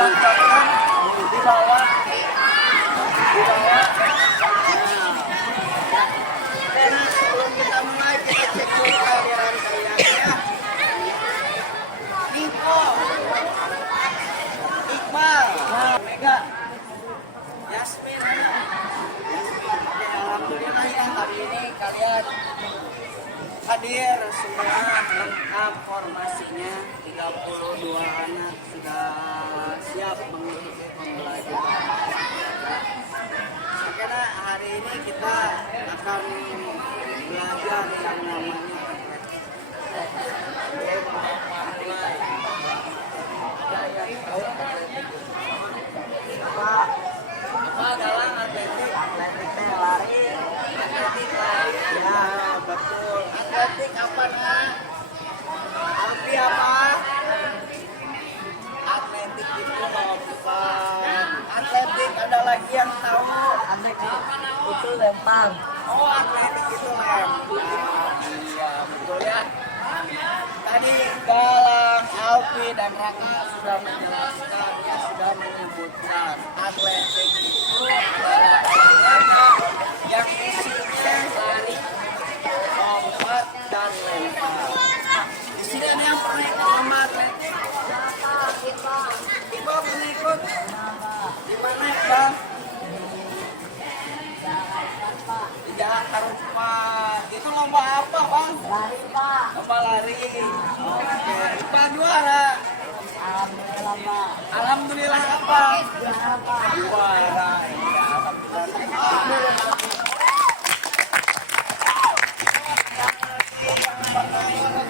tancapkan di bawah, di bawah. Dan sebelum kita mulai, kita cek dulu kehadiran kalian ya. Niko, Iqbal, Mega, Yasmin, Yasmin. Alhamdulillah ya, hari ini kalian hadir semua lengkap formasinya. 32 anak sudah siap mengikuti pembelajaran. Karena hari ini kita akan belajar yang namanya apa dalam atletik, lari, atletik lari, ya betul. Atletik apa nak? Alfi apa? Atletik itu lompat. Atletik ada lagi yang tahu? Atletik itu lempar. Oh, atletik itu lempar. Iya betul ya. Tadi Galang, Alfi dan Raka sudah menjelaskan, ya sudah menyebutkan atletik itu adalah olahraga yang isinya lari, lompat dan lempar. Di sini ada yang pernah ikut lomba atletik? Iqbal pernah ikut? Di mana Iqbal? Di Jalan Harupa. Itu lomba apa bang? Lari pak. Lomba lari. Oke. Iqbal juara. Alhamdulillah pak. Alhamdulillah apa? Juara pak. Juara. Ya, alhamdulillah.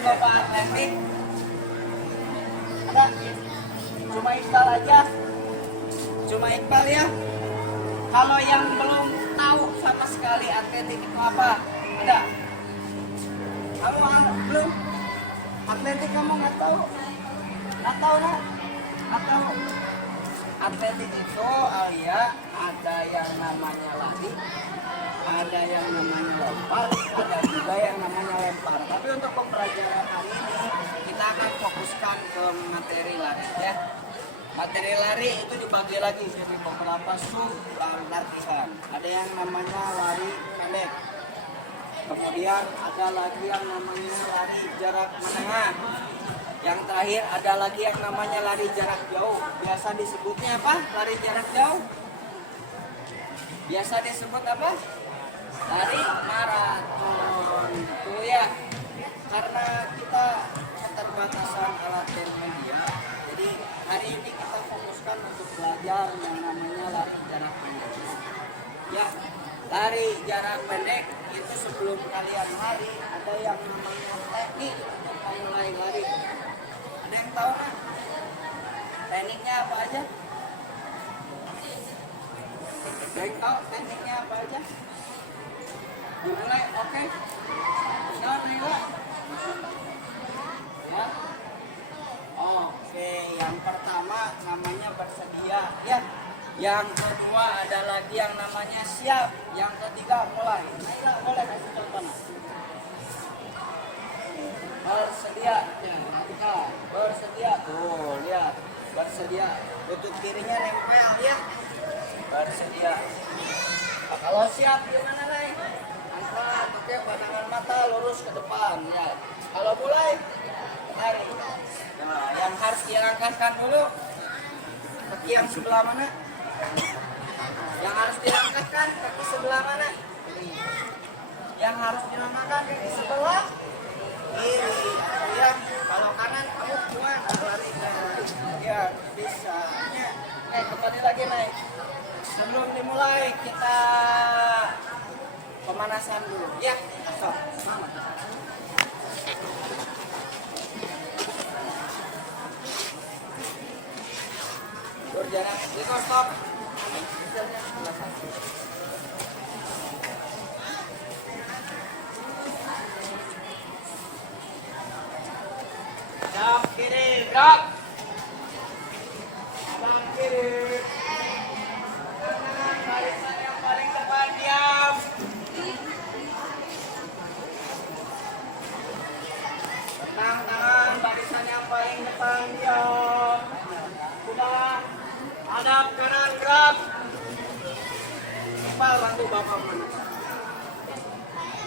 Lomba atletik. Ada? Cuma Iqbal aja. Cuma Iqbal ya. Kalau yang belum tahu sama sekali atletik itu apa? Ada? Kamu belum? Atletik kamu nggak tahu? Nggak tahu nak? Nggak tahu? Atletik itu Alia ada yang namanya lari, ada yang namanya lompat, ada juga yang namanya lempar. Tapi untuk pembelajaran hari ini kita akan fokuskan ke materi lari ya. Materi lari itu dibagi lagi jadi beberapa sub latihan. Ada yang namanya lari pendek. Kemudian ada lagi yang namanya lari jarak menengah. Yang terakhir ada lagi yang namanya lari jarak jauh. Biasa disebutnya apa? Lari jarak jauh. Biasa disebut apa? Lari maraton. Itu ya. Karena kita keterbatasan alat dan media, jadi hari ini kita fokuskan untuk belajar yang namanya lari jarak pendek. Ya, lari jarak pendek itu sebelum kalian lari ada yang namanya teknik untuk memulai lari. Ada yang tahu kan? Tekniknya apa aja? Ada yang tahu tekniknya apa aja? Dimulai, oke? Jangan rela. Ya. Oke, yang pertama namanya bersedia ya. Yang kedua ada lagi yang namanya siap. Yang ketiga mulai. Nah, boleh kasih contoh. Bersedia. Ya, kita bersedia. Tuh, lihat. Bersedia. Lutut kirinya nempel ya. Bersedia. Nah, kalau siap gimana nih? Angkat, oke, pandangan mata lurus ke depan ya. Kalau mulai lari. Nah, yang harus dilangkahkan dulu kaki yang sebelah mana? Yang harus dilangkahkan kaki sebelah mana? Yang harus dilangkahkan kaki sebelah kiri. Ya, kalau kanan kamu kuat lari ya bisa. Ya, kembali lagi naik. Sebelum dimulai kita pemanasan dulu. Ya, so, semangat. Berjalan di stop. Jam kiri, gerak. Abang kiri. Tenang, barisan yang paling depan diam. Tenang, barisan yang paling depan diam. Sudah. Siap, kanan gerak. Kepal bantu bapak mana?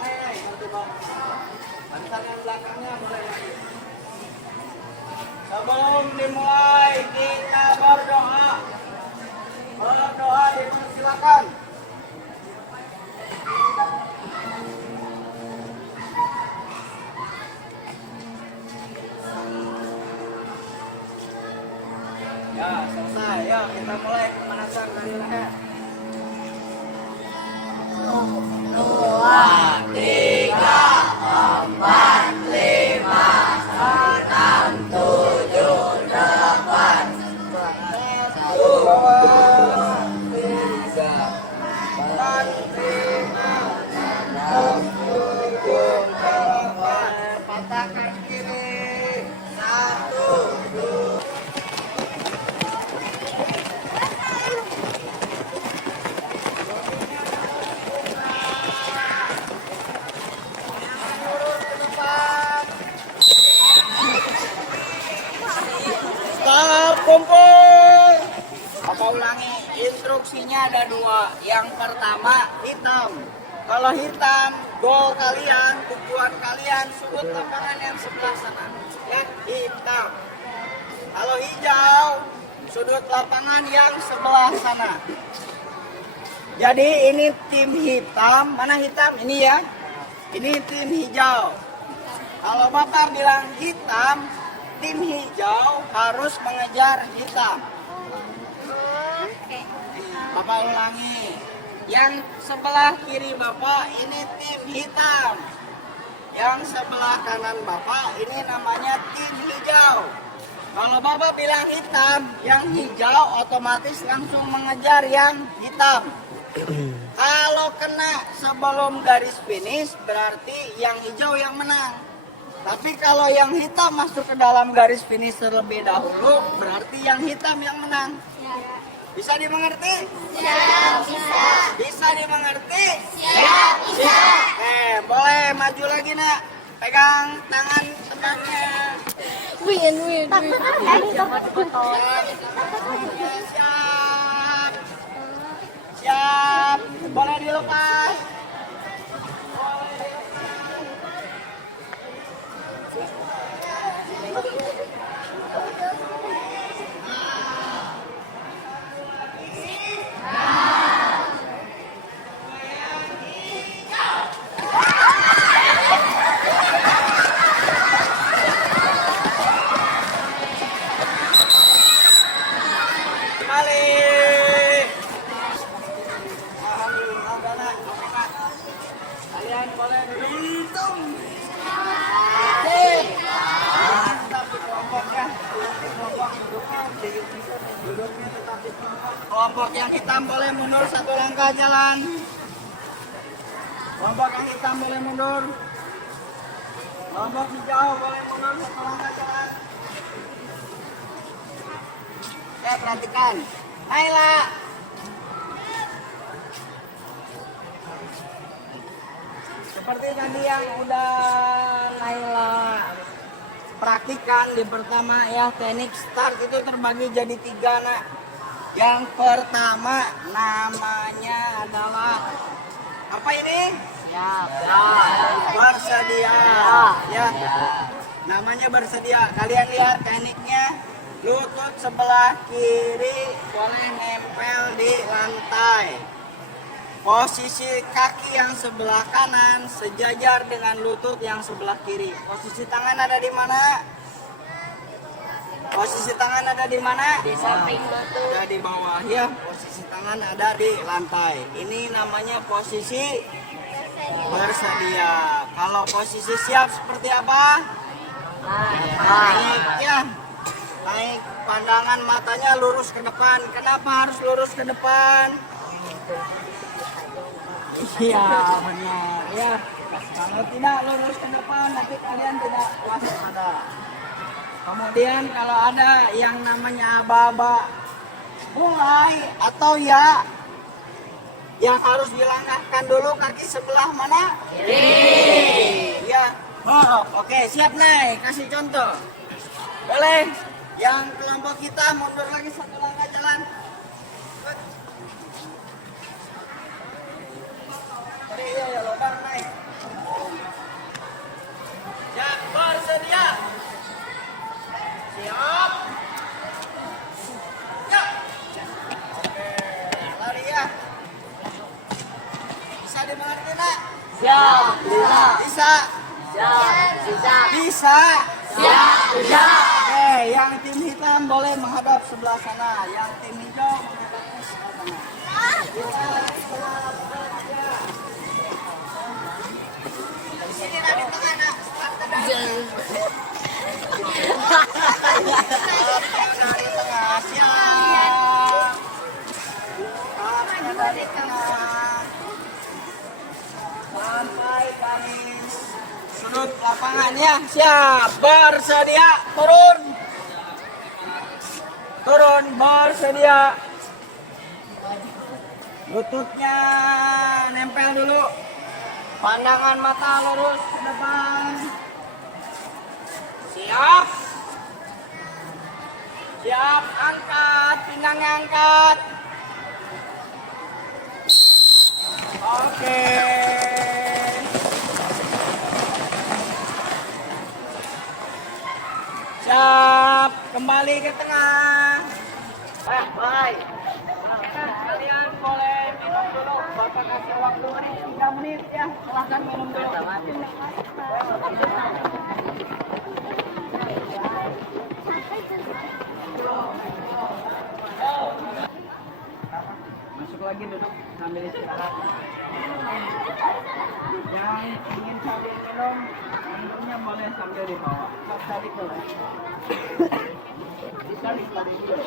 Hei, bantu bapak. Bantal yang belakangnya boleh lagi. Sebelum dimulai kita berdoa. Berdoa dipersilakan. Ya, selesai. Ya, kita mulai pemanasan dari leher. 2, 3, 4, 5, 6, 7, 8. 1, 2, 3, 4, 5, 6, 7, 8. Patahkan kiri. 1, 2. Stop, kumpul. Apa ulangi? Instruksinya ada 2. Yang pertama hitam. Kalau hitam, gol kalian, tujuan kalian sudut lapangan yang sebelah sana. Ya, hitam. Kalau hijau, sudut lapangan yang sebelah sana. Jadi ini tim hitam. Mana hitam? Ini ya. Ini tim hijau. Kalau Bapak bilang hitam, tim hijau harus mengejar hitam. Bapak ulangi. Yang sebelah kiri Bapak ini tim hitam. Yang sebelah kanan Bapak ini namanya tim hijau. Kalau Bapak bilang hitam, yang hijau otomatis langsung mengejar yang hitam. Kalau kena sebelum garis finish berarti yang hijau yang menang. Tapi kalau yang hitam masuk ke dalam garis finish terlebih dahulu, berarti yang hitam yang menang. Bisa dimengerti? Siap, bisa. Bisa dimengerti? Siap, bisa. Boleh maju lagi nak. Pegang tangan temannya. Win. Siap. Siap. Boleh dilepas. Kalian boleh berhitung. Tapi kelompoknya, duduknya tetap di kelompok. Kelompok yang hitam boleh mundur 1 langkah jalan. Kelompok yang hitam boleh mundur. Kelompok hijau boleh mundur 1 langkah jalan. Perhatikan. Naila. Seperti tadi yang udah Naila praktikan di pertama ya, teknik start itu terbagi jadi 3 nak. Yang pertama namanya adalah apa ini? Siap. Bersedia. Ya. Namanya bersedia. Kalian lihat tekniknya. Lutut sebelah kiri boleh nempel di lantai. Posisi kaki yang sebelah kanan sejajar dengan lutut yang sebelah kiri. Posisi tangan ada di mana? Posisi tangan ada di mana? Di samping batu. Ada di bawah ya. Posisi tangan ada di lantai. Ini namanya posisi bersedia. Kalau posisi siap seperti apa? Naik ya. Naik, pandangan matanya lurus ke depan. Kenapa harus lurus ke depan? Iya benar ya. Kalau tidak lurus ke depan nanti kalian tidak waspada. Kemudian kalau ada yang namanya aba-aba mulai atau ya, yang harus dilangkahkan dulu kaki sebelah mana? Kiri. Ya. Oh, oke, siap naik. Kasih contoh. Boleh. Yang kelompok kita mundur lagi 1 langkah jalan. Tadi ya lubang naik. Siap, bersedia. Siap. Ya. Oke, lari ya. Bisa dimengerti nak? Siap. Bisa. Siap. Bisa. Siap. Oke, yang tim hitam boleh menghadap sebelah sana. Yang tim hijau menghadap ke sebelah sana. Kita sebelah aja. Di sini nak di tengah nak. Dari tengah siap. Dari tengah sampai garis sudut lapangan ya. Siap, bersedia, turun bersedia. Lututnya nempel dulu, pandangan mata lurus ke depan. Siap. Siap, angkat, pinggangnya angkat. Oke. Siap, kembali ke tengah. Baik. Kalian boleh minum dulu. Bapak kasih waktu 3 menit ya. Silahkan minum dulu. Masuk lagi duduk sambil istirahat. Yang ingin sambil minum, minumnya boleh sambil dibawa. Tarik dulu. Ditarik dulu.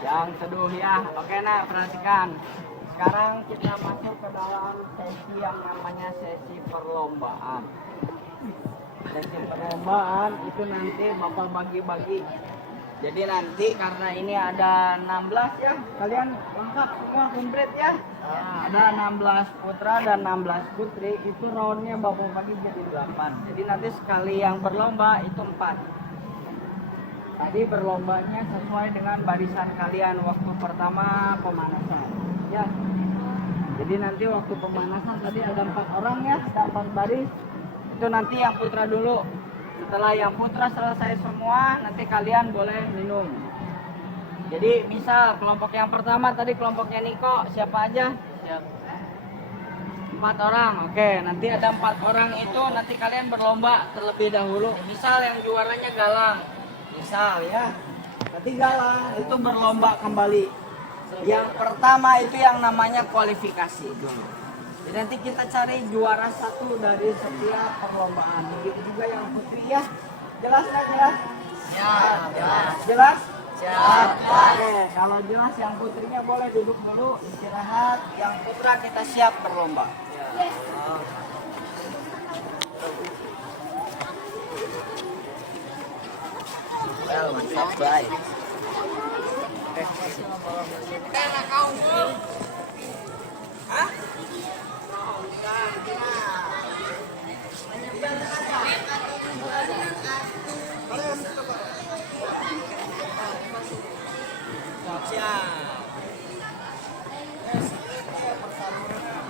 Yang teduh ya. Oke nak, perhatikan. Sekarang kita masuk ke dalam sesi yang namanya sesi perlombaan. Sesi perlombaan itu nanti Bapak bagi-bagi. Jadi nanti karena ini ada 16 ya, kalian lengkap semua komplit ya. Ada 16 putra dan 16 putri, itu roundnya Bapak bagi jadi 8. Jadi nanti sekali yang berlomba itu 4. Tadi berlombanya sesuai dengan barisan kalian waktu pertama pemanasan. Ya. Jadi nanti waktu pemanasan tadi ada 4 orang ya, ada 4 baris. Itu nanti yang putra dulu. Setelah yang putra selesai semua, nanti kalian boleh minum. Jadi misal kelompok yang pertama tadi kelompoknya Niko, siapa aja? Siap. 4 orang, oke. Nanti ada 4 orang itu nanti kalian berlomba terlebih dahulu. Misal yang juaranya Galang, misal ya. Nanti Galang itu berlomba kembali. Yang pertama itu yang namanya kualifikasi dulu. Jadi nanti kita cari juara 1 dari setiap perlombaan. Begitu juga yang putri ya. Jelas nggak jelas? Jelas? Siap. Oke, kalau jelas yang putrinya boleh duduk dulu istirahat. Yang putra kita siap berlomba. Mantap, baik. Enak kau. Hah?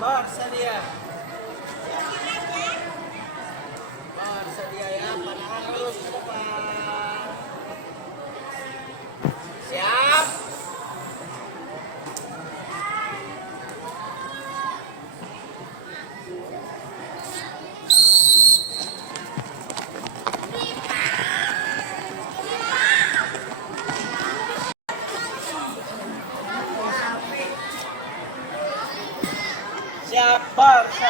Bersedia. Bersedia ya, pandangan lurus ke depan. Siap. Siap, bersedia.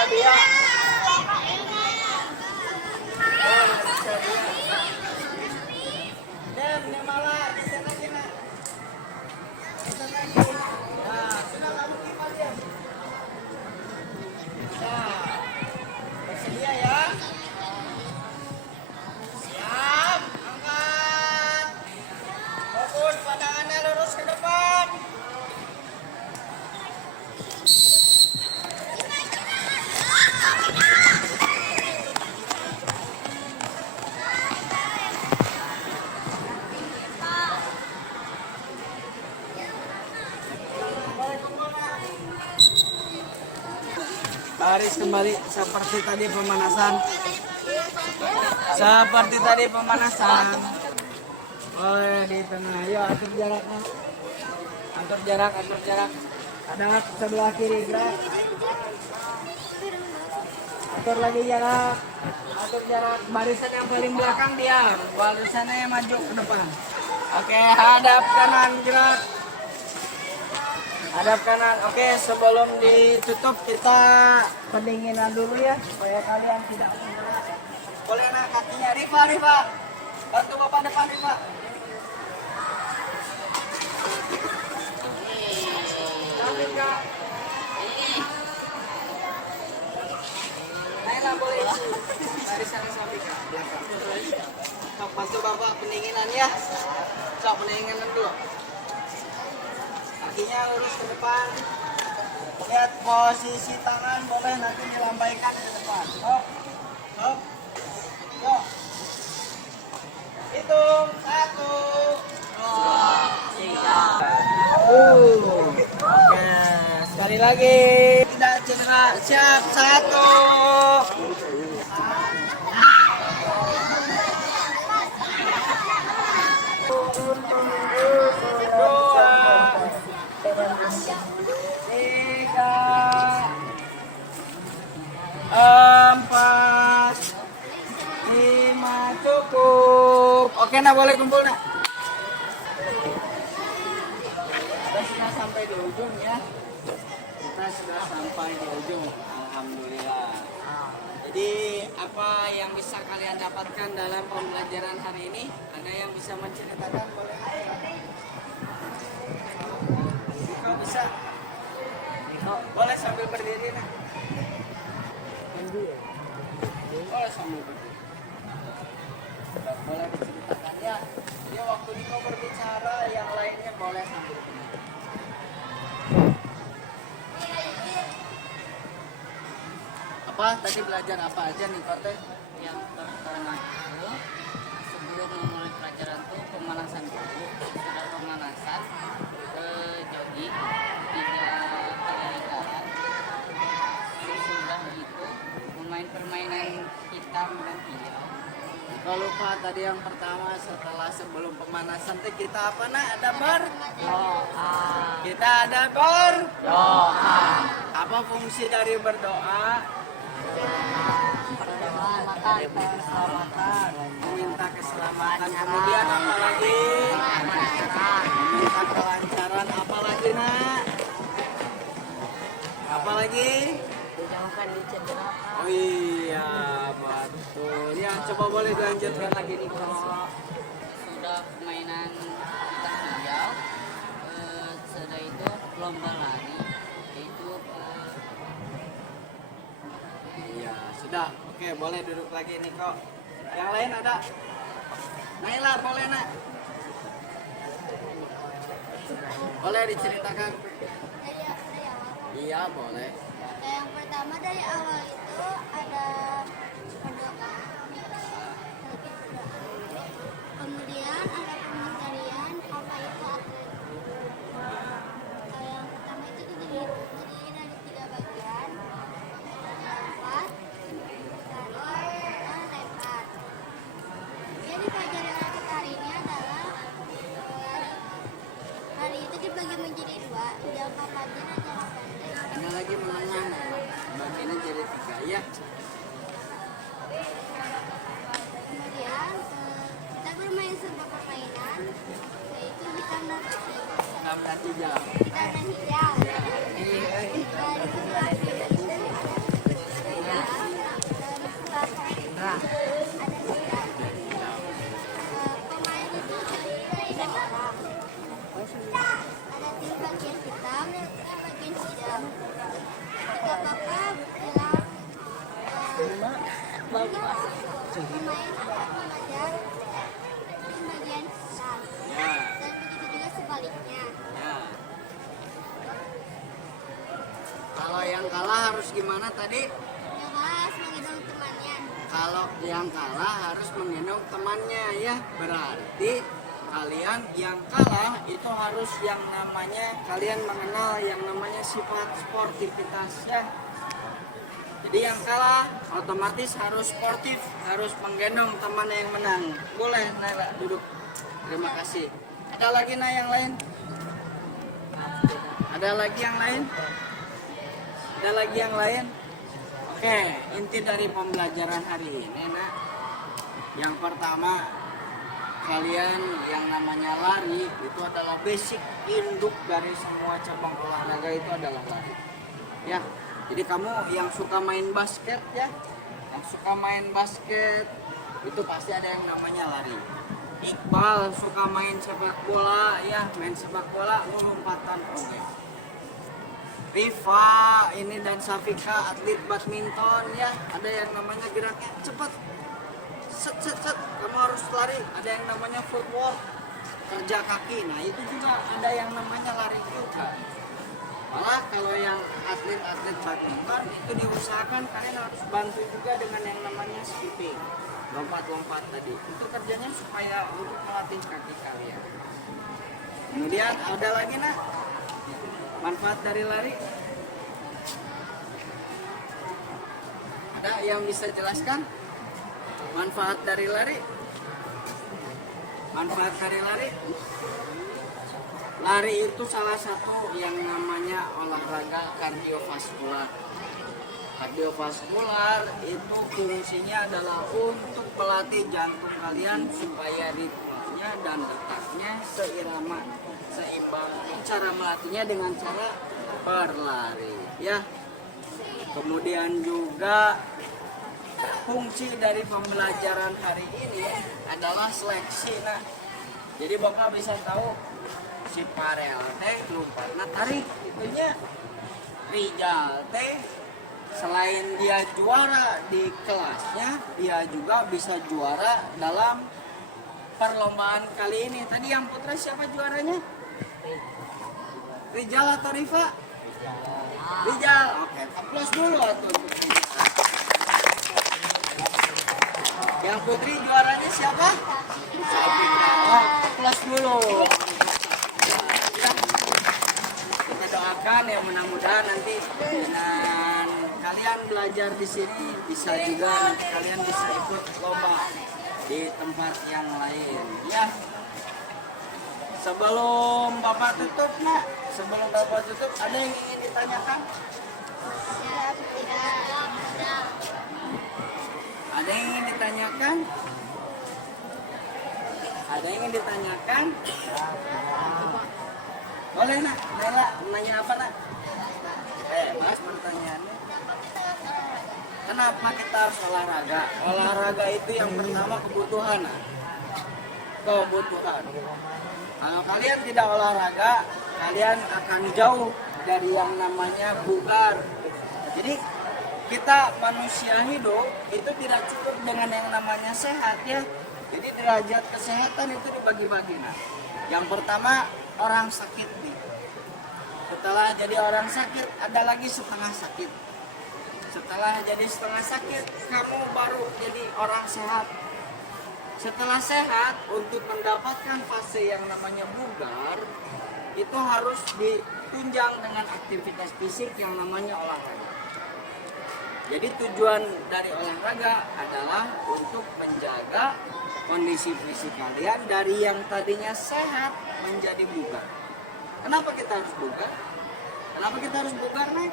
baris kembali seperti tadi pemanasan. Seperti tadi pemanasan. Boleh di tengah. Yuk atur jaraknya. Atur jarak, atur jarak. Ada sebelah kiri gerak. Atur lagi jarak. Atur jarak. Barisan yang paling belakang diam. Barisannya maju ke depan. Oke, hadap kanan gerak. Hadap kanan. Oke, sebelum ditutup kita pendinginan dulu ya supaya kalian tidak mengeras. Boleh anak kakinya Rifa. Bantu bapak depan Rifa. Sambil Kak. Naiklah boleh. Dari sana sampai ke belakang. Sok bantu bapak pendinginan ya. Sok pendinginan dulu. Kakinya lurus ke depan. Lihat posisi tangan boleh nanti dilambaikan ke depan. Hop. Hop. Yuk. Hitung 1, 2, 3. Oke, sekali lagi. Tidak cedera. Siap. 1. Empat, 5 cukup. Oke, nak boleh kumpul nak. Kita sudah sampai di ujung ya. Kita sudah sampai di ujung. Alhamdulillah. Jadi apa yang bisa kalian dapatkan dalam pembelajaran hari ini? Ada yang bisa menceritakan boleh? Kau bisa? Boleh sambil berdiri nak. Boleh sambil berdiri. Boleh diceritakan ya. Jadi waktu Niko berbicara, yang lainnya boleh sambil berdiri. Apa tadi belajar apa aja nih Kote? Yang pertama itu sebelum memulai pelajaran tuh pemanasan dulu. Sudah pemanasan ke jogging 3 kali lingkaran. Sesudah itu memain permainan hitam dan hijau. Kalau lupa tadi yang pertama setelah sebelum pemanasan teh kita apa nak? Ada Doa. kita ada Doa. Apa fungsi dari berdoa? Keselamatan, meminta keselamatan. Kemudian apa lagi? Meminta kelancaran. Apa lagi nak? Apa lagi? Dijauhkan dicederakan. Oh iya betul. Ya coba boleh dilanjutkan lagi nih kalau Sudah permainan hitam hijau. Setelah itu lomba lari. Itu iya sudah. Oke boleh duduk lagi nih kok. Yang lain ada? Naila boleh nak? Boleh diceritakan? Iya boleh. Yang pertama dari awal itu ada berdoa, kemudian ada pengajaran apa itu atlet. Yang pertama itu terdiri dari 3 bagian, lompat, lari, dan lempar. Jadi pelajaran atlet hari ini adalah hari itu dibagi menjadi 2, jangka panjang dan jangka pendek. Ada lagi menengah. Bagiannya jadi 3 ya. Kemudian kita bermain sebuah permainan yaitu hitam dan putih. Hitam dan hijau. Hitam dan hijau. Dan sebelah kiri itu ada hitam dan sebelah kanan itu ada hitam. Pemain itu terdiri dari 2 orang. Ada 3 bagian hitam dan 3 bagian hijau. Ketika Bapak bilang pemain akan mengajar tim bagian hitam Ya. dan begitu juga sebaliknya. Ya. Kalau yang kalah harus gimana tadi? Yang harus menggendong temannya. Kalau yang kalah harus menggendong temannya ya. Berarti kalian yang kalah itu harus yang namanya kalian mengenal yang namanya sifat sportivitas ya. Jadi yang kalah otomatis harus sportif, harus menggendong teman yang menang. Boleh Naila duduk. Terima kasih. Ada lagi yang lain? Ada lagi yang lain? Ada lagi yang lain? Oke, inti dari pembelajaran hari ini, Nak. Yang pertama, kalian yang namanya lari itu adalah basic induk dari semua cabang olahraga itu adalah lari. Ya, jadi kamu yang suka main basket ya, yang suka main basket itu pasti ada yang namanya lari. Iqbal suka main sepak bola ya, main sepak bola lompatan oke. Rifa ini dan Safika atlet badminton ya, ada yang namanya geraknya cepat, set, kamu harus lari. Ada yang namanya footwork, kerja kaki, nah itu juga ada yang namanya lari juga. Malah kalau yang atlet badminton itu diusahakan kalian harus bantu juga dengan yang namanya skipping, lompat tadi. Itu kerjanya supaya untuk melatih kaki kalian. Kemudian ada lagi Nak, manfaat dari lari. Ada yang bisa jelaskan manfaat dari lari? Manfaat dari lari? Lari itu salah satu yang namanya olahraga kardiovaskular. Kardiovaskular itu fungsinya adalah untuk melatih jantung kalian supaya ritmenya dan detaknya seirama, seimbang. Cara melatihnya dengan cara berlari, ya. Kemudian juga fungsi dari pembelajaran hari ini adalah seleksi. Nah, jadi Bapak bisa tahu si Parel teh lompatna tarik itunya. Rijal teh selain dia juara di kelasnya, dia juga bisa juara dalam perlombaan kali ini. Tadi yang putra siapa juaranya? Rijal atau Rifa? Rijal. Oke, aplaus dulu atuh. Yang putri juaranya siapa? Safika. Oh, aplaus dulu. Kita doakan ya, mudah-mudahan nanti dengan kalian belajar di sini bisa juga nanti kalian bisa ikut lomba di tempat yang lain ya. Sebelum Bapak tutup Nak, ada yang ingin ditanyakan? Ada yang ingin ditanyakan? Ada yang ingin ditanyakan? Boleh Nak, Naila, nanya apa Nak? Mas pertanyaannya. Kenapa kita harus olahraga? Olahraga itu yang pertama kebutuhan. Nak. Kebutuhan. Kalau kalian tidak olahraga, kalian akan jauh dari yang namanya bugar. Jadi kita manusia hidup itu tidak cukup dengan yang namanya sehat ya. Jadi derajat kesehatan itu dibagi-bagi. Nah, yang pertama orang sakit nih. Setelah jadi orang sakit, ada lagi setengah sakit. Setelah jadi setengah sakit, kamu baru jadi orang sehat. Setelah sehat, untuk mendapatkan fase yang namanya bugar, itu harus ditunjang dengan aktivitas fisik yang namanya olahraga. Jadi tujuan dari olahraga adalah untuk menjaga kondisi fisik kalian dari yang tadinya sehat menjadi bugar. Kenapa kita harus bugar? Kenapa kita harus bugar, Nek?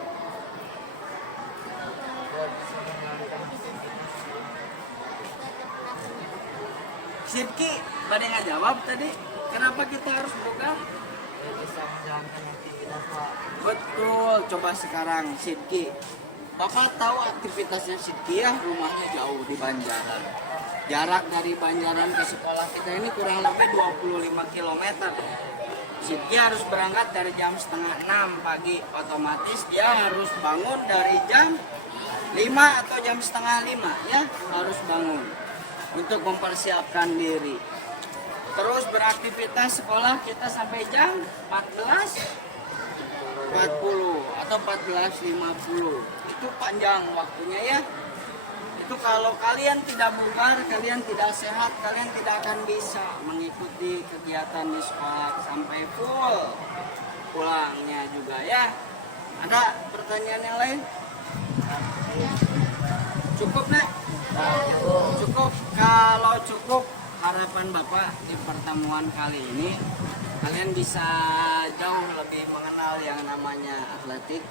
Sidki, pada nggak jawab tadi. Kenapa kita harus bugar? Bisa menjalankan aktivitas Pak. Betul, coba sekarang Sidki. Bapak tahu aktivitasnya Sidki ya, rumahnya jauh di Banjaran. Jarak dari Banjaran ke sekolah kita ini kurang lebih 25 km. Sidki harus berangkat dari jam setengah 6 pagi. Otomatis dia harus bangun dari jam 5 atau jam setengah 5 ya, harus bangun untuk mempersiapkan diri. Terus beraktivitas sekolah kita sampai jam 14.40 atau 14.50. Itu panjang waktunya ya. Itu kalau kalian tidak bugar, kalian tidak sehat, kalian tidak akan bisa mengikuti kegiatan di sekolah sampai full pulangnya juga ya. Ada pertanyaan yang lain? Cukup, Nek? Cukup. Kalau cukup, harapan Bapak di pertemuan kali ini kalian bisa jauh lebih mengenal yang namanya atletik.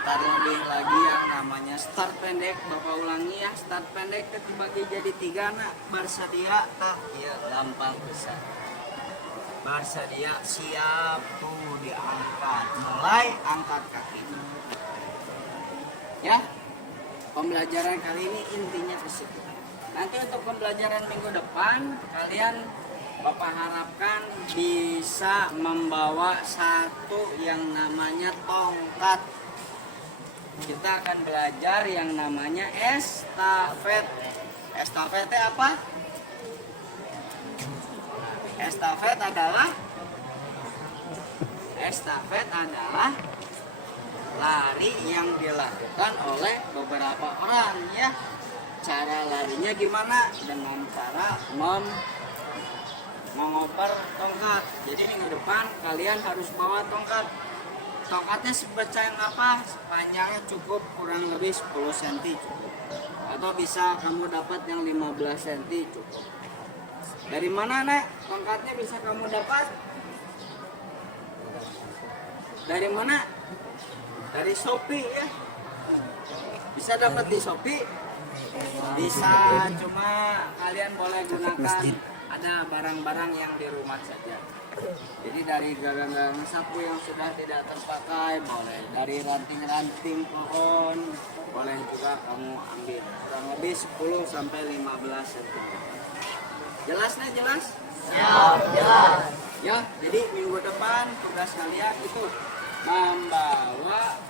Terlebih lagi yang namanya start pendek. Bapak ulangi ya, start pendek dibagi jadi 3, nak. Bersedia, iya gampang bisa. Bersedia, siap, tuh diangkat. Mulai angkat kaki. Ya, pembelajaran kali ini intinya ke situ. Nanti untuk pembelajaran minggu depan, kalian Bapak harapkan bisa membawa satu yang namanya tongkat. Kita akan belajar yang namanya estafet. Estafet apa? Estafet adalah lari yang dilakukan oleh beberapa orang ya. Cara larinya gimana? Dengan cara mengoper tongkat. Jadi minggu depan kalian harus bawa tongkat. Tongkatnya sebesar apa? Panjangnya cukup kurang lebih 10 cm cukup. Atau bisa kamu dapat yang 15 cm cukup. Dari mana, Nek? Tongkatnya bisa kamu dapat? Dari mana? Dari Shopee ya. Bisa dapat di Shopee. Bisa, cuma kalian boleh gunakan ada barang-barang yang di rumah saja. Jadi dari gagang-gagang sapu yang sudah tidak terpakai boleh, dari ranting-ranting pohon boleh juga kamu ambil, kurang lebih 10 sampai 15 cm. Jelasnya jelas? Jelas. Ya, jadi minggu depan tugas kalian itu membawa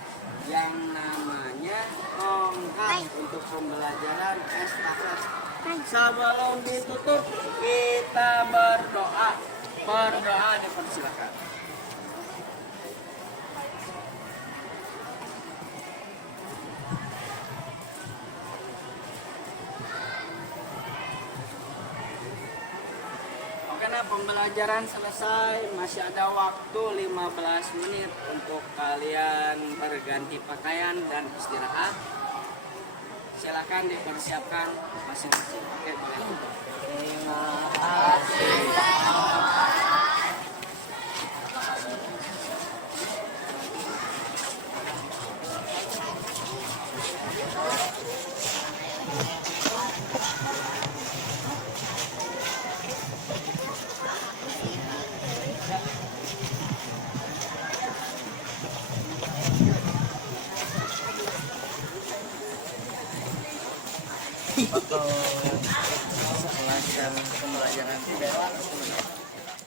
yang namanya tongkat untuk pembelajaran estafet. Sebelum ditutup kita berdoa. Berdoa dipersilakan. Oke, nah pembelajaran selesai. Masih ada waktu 15 menit untuk kalian berganti pakaian dan istirahat. Silakan dipersiapkan masing-masing. Oke, boleh.